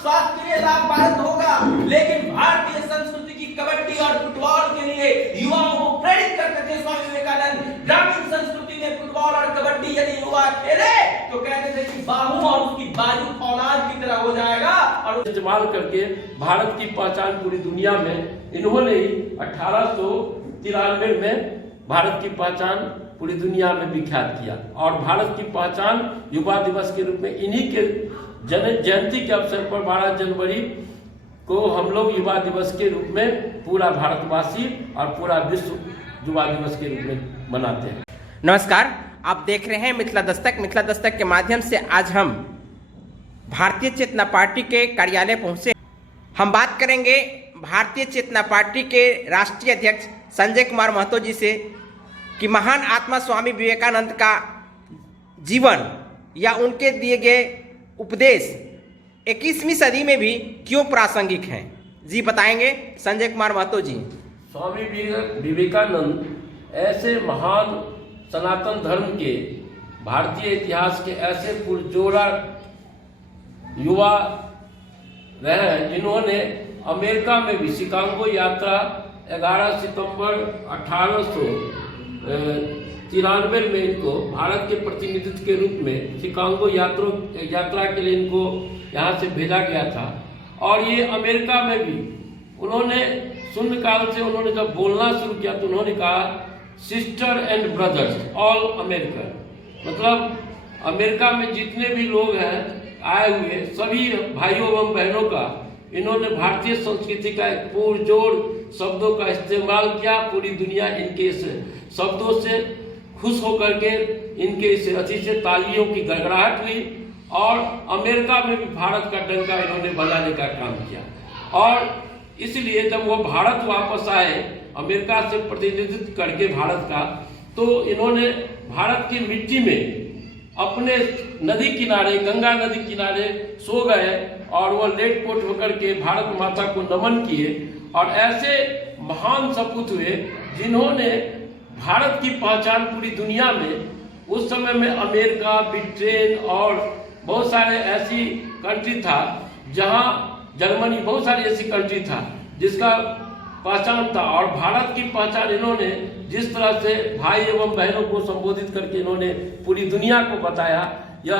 स्वास्थ्य के लिए लाभदायक होगा, लेकिन भारतीय संस्कृति की कबड्डी और फुटबॉल के लिए युवाओं को प्रेरित करते थे स्वामी विवेकानंद। ग्रामीण संस्कृति में फुटबॉल और कबड्डी यदि युवा खेले तो कहते थे कि बाहू और उसकी बाजू औलाद की तरह हो जाएगा। और इस्तेमाल करके भारत की पहचान पूरी दुनिया में इन्होंने ही 1893 में भारत की पहचान पूरी दुनिया में विख्यात किया। और भारत की पहचान युवा दिवस के रूप में इन्हीं के जयंती के अवसर पर 12 जनवरी को हम लोग युवा दिवस के रूप में पूरा भारतवासी और पूरा विश्व युवा दिवस के रूप में मनाते हैं। नमस्कार, आप देख रहे हैं मिथिला दस्तक। मिथिला दस्तक के माध्यम से आज हम भारतीय चेतना पार्टी के कार्यालय पहुंचे। हम बात करेंगे भारतीय चेतना पार्टी के राष्ट्रीय अध्यक्ष संजय कुमार महतो जी से कि महान आत्मा स्वामी विवेकानंद का जीवन या उनके दिए गए उपदेश 21वीं सदी में भी क्यों प्रासंगिक हैं। जी बताएंगे संजय कुमार महतो जी। स्वामी विवेकानंद ऐसे महान सनातन धर्म के भारतीय इतिहास के ऐसे पुरजोरा युवा रहे हैं जिन्होंने अमेरिका में भी शिकागो यात्रा 11 सितंबर 1893 में इनको भारत के प्रतिनिधित्व के रूप में शिकागो यात्रा के लिए इनको यहाँ से भेजा गया था। और ये अमेरिका में भी उन्होंने शून्यकाल से उन्होंने जब बोलना शुरू किया तो उन्होंने कहा sister and brothers all American, मतलब अमेरिका में जितने भी लोग हैं आए हुए सभी भाइयों एवं बहनों का इन्होंने भारतीय संस्कृति का एक पुरजोर शब्दों का इस्तेमाल किया। पूरी दुनिया इनके इस शब्दों से खुश होकर के इनके इस अति से तालियों की गड़गड़ाहट हुई और अमेरिका में भी भारत का डंका इन्होंने बजाने का काम किया। और इसलिए जब वो भारत वापस आए अमेरिका से प्रतिनिधित्व करके भारत का, तो इन्होंने भारत की मिट्टी में अपने नदी किनारे गंगा नदी किनारे सो गए और वो लेट पोट होकर के भारत माता को नमन किए। और ऐसे महान सपूत हुए जिन्होंने भारत की पहचान पूरी दुनिया में, उस समय में अमेरिका, ब्रिटेन और बहुत सारे ऐसी कंट्री था, जहां जर्मनी, बहुत सारी ऐसी कंट्री था जिसका पहचान था। और भारत की पहचान इन्होंने जिस तरह से भाई एवं बहनों को संबोधित करके इन्होंने पूरी दुनिया को बताया, यह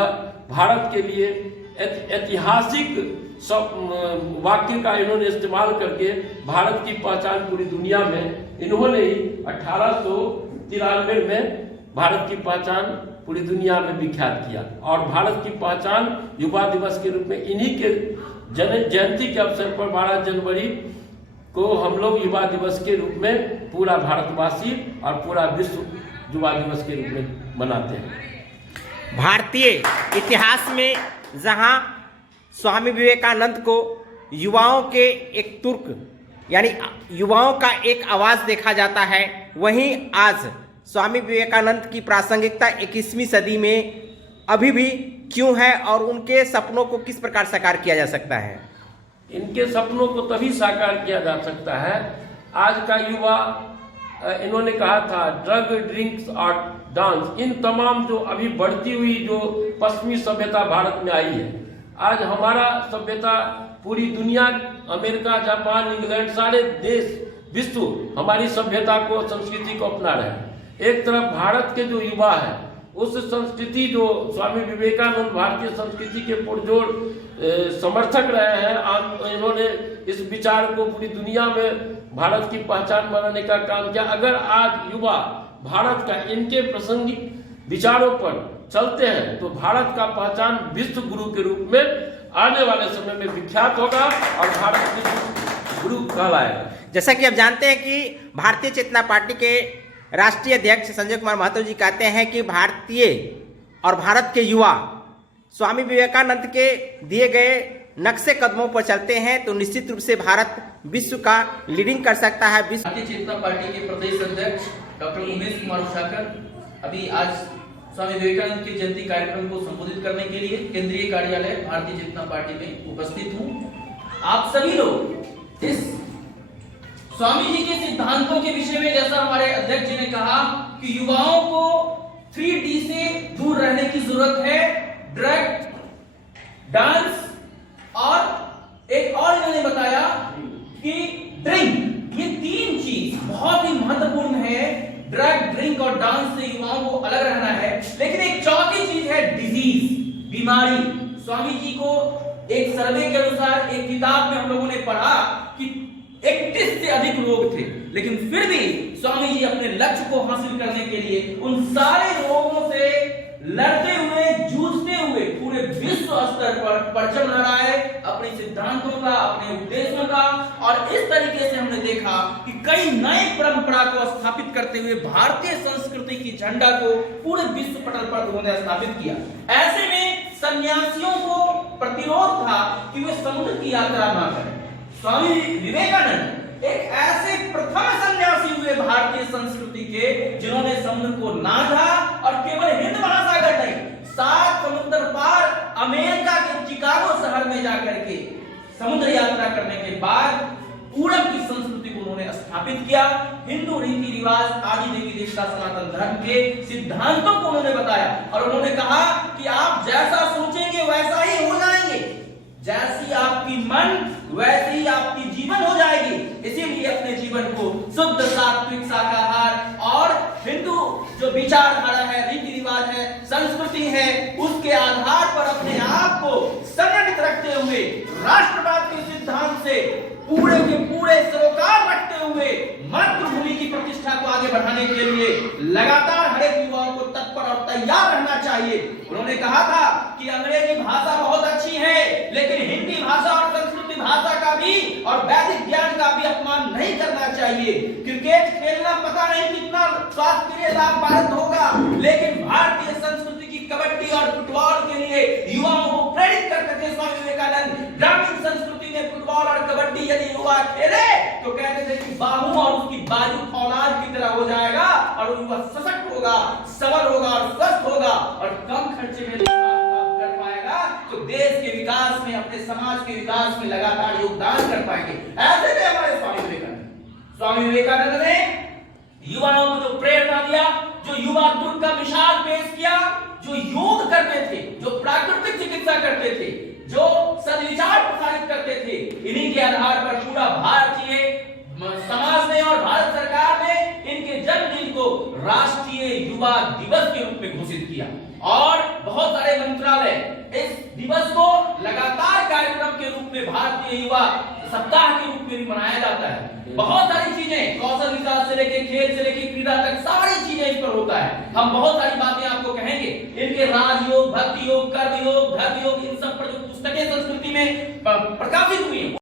भारत के लिए ऐतिहासिक वाक्य का इन्होंने इस्तेमाल करके भारत की पहचान पूरी दुनिया में इन्होंने ही 1893 में भारत की पहचान पूरी दुनिया में विख्यात किया। और भारत की पहचान युवा दिवस के रूप में इन्हीं के जयंती के अवसर पर 12 जनवरी को हम लोग युवा दिवस के रूप में पूरा भारतवासी और पूरा विश्व युवा दिवस के रूप में मनाते हैं। भारतीय इतिहास में जहां स्वामी विवेकानंद को युवाओं के एक तुर्क यानी युवाओं का एक आवाज देखा जाता है, वहीं आज स्वामी विवेकानंद की प्रासंगिकता 21वीं सदी में अभी भी क्यों है और उनके सपनों को किस प्रकार साकार किया जा सकता है। इनके सपनों को तभी साकार किया जा सकता है, आज का युवा, इन्होंने कहा था ड्रग, ड्रिंक्स और डांस, इन तमाम जो अभी बढ़ती हुई जो पश्चिमी सभ्यता भारत में आई है, आज हमारा सभ्यता पूरी दुनिया, अमेरिका, जापान, इंग्लैंड, सारे देश, विश्व हमारी सभ्यता को, संस्कृति को अपना रहे हैं। एक तरफ भारत के जो युवा है उस संस्कृति जो स्वामी विवेकानंद भारतीय संस्कृति के पुरजोर समर्थक रहे हैं, इन्होंने इस विचार को पूरी दुनिया में भारत की पहचान बनाने का काम किया। अगर आज युवा भारत का इनके प्रासंगिक विचारों पर चलते हैं तो भारत का पहचान विश्व गुरु के रूप में आने वाले समय में विख्यात होगा और भारत विश्व गुरु कहलाएगा। जैसा कि आप जानते हैं कि भारतीय चेतना पार्टी के राष्ट्रीय अध्यक्ष संजय कुमार महतो जी कहते हैं कि भारतीय और भारत के युवा स्वामी विवेकानंद के दिए गए नक्शे कदमों पर चलते हैं तो निश्चित रूप से भारत विश्व का लीडिंग कर सकता है। भारतीय चेतना पार्टी के प्रदेश अध्यक्ष डॉक्टर उमेश कुमार उषाकर अभी आज स्वामी विवेकानंद के जयंती कार्यक्रम को संबोधित करने के लिए केंद्रीय कार्यालय भारतीय चेतना पार्टी में उपस्थित हूँ। आप सभी लोग इस स्वामी जी के सिद्धांतों के विषय में, जैसा हमारे अध्यक्ष जी ने कहा कि युवाओं को 3D से दूर रहने की जरूरत है, ड्रग, डांस और बीमारी। स्वामी जी को एक सर्वे के अनुसार एक किताब में हम लोगों ने पढ़ा कि 31 से अधिक रोग थे, लेकिन फिर भी स्वामी जी अपने लक्ष्य को हासिल करने के लिए उन सारे रोगों से लड़ते हुए, जूझते हुए पूरे विश्व स्तर पर परचम लहराए अपने सिद्धांतों का, अपने उद्देश्यों का। और इस तरीके से हमने देखा कि कई नए परंपरा को स्थापित करते हुए भारतीय संस्कृति की झंडा को पूरे विश्व पटल पर उन्होंने स्थापित किया। ऐसे में सन्यासियों को प्रतिरोध था कि वे समुद्र की यात्रा न करें। स्वामी विवेकानंद एक ऐसे प्रथम सन्यासी हुए भारतीय संस्कृति के जिन्होंने समुद्र को नाधा और केवल हिंद महासागर नहीं, 7 समुद्र पार अमेरिका के चिकागो शहर में जाकर के समुद्र यात्रा करने के बाद पूरब की संस्कृति को उन्होंने स्थापित किया। हिंदू रीति रिवाज, आदि देवी देवता, सनातन धर्म के सिद्धांतों को उन्होंने बताया और उन्होंने कहा कि आप जैसा सोचेंगे वैसा ही हो जाएंगे, जैसी आपकी मन वैसे ही आपकी जीवन हो जाएगी। इसीलिए अपने जीवन को शुद्ध सात्विक शाकाहार और हिंदू जो विचारधारा है, रीति रिवाज है, संस्कृति है, उसके आधार पर अपने आप को संगठित रखते हुए राष्ट्रवाद के सिद्धांत से पूरे के पूरे सरोकार रखते हुए मातृभूमि की प्रतिष्ठा को आगे बढ़ाने के लिए लगातार हर एक युवाओं को तत्पर और तैयार रहना चाहिए। उन्होंने कहा था कि अंग्रेजी भाषा बहुत अच्छी है, लेकिन हिंदी भाषा और संस्कृति भाषा का भी और वैदिक ज्ञान का भी अपमान नहीं करना चाहिए। क्रिकेट खेलना पता नहीं कितना स्वास्थ्य के लिए लाभदायक होगा, लेकिन भारतीय संस्कृति की कबड्डी और फुटबॉल के लिए युवाओं को प्रेरित करते थे स्वामी विवेकानंद। ग्रामीण संस्कृति में फुटबॉल और कबड्डी यदि युवा खेले तो कहते थे कि बाहु और उसकी बाजू फौलाद की तरह हो जाएगा और युवा सशक्त होगा, सबल होगा और स्वस्थ होगा और कम खर्चे में कर पाएगा तो देश के विकास में, अपने समाज के विकास में लगातार योगदान कर पाएंगे। ऐसे थे हमारे स्वामी विवेकानंद। स्वामी विवेकानंद ने युवाओं को जो प्रेरणा दिया, जो युवा दुर्ग का मिसाल पेश किया, जो योग करते थे, जो प्राकृतिक चिकित्सा करते थे, जो सद्विचार प्रसारित करते थे, इन्हीं के आधार पर पूरा भारतीय समाज ने और भारत सरकार ने इनके जन्मदिन को राष्ट्रीय युवा दिवस के रूप में घोषित किया और बहुत सारे मंत्रालय इस दिवस को लगातार कार्यक्रम के रूप में भारतीय युवा सप्ताह के रूप में भी मनाया जाता है। बहुत सारी चीजें, कौशल विकास से लेके खेल से लेके क्रीड़ा तक सारी चीजें इस पर होता है। हम बहुत सारी बातें आपको कहेंगे, इनके राजयोग, भक्ति योग, कर्म योग, धर्म योग, इन सब पर जो पुस्तकें संस्कृति में प्रकाशित हुई है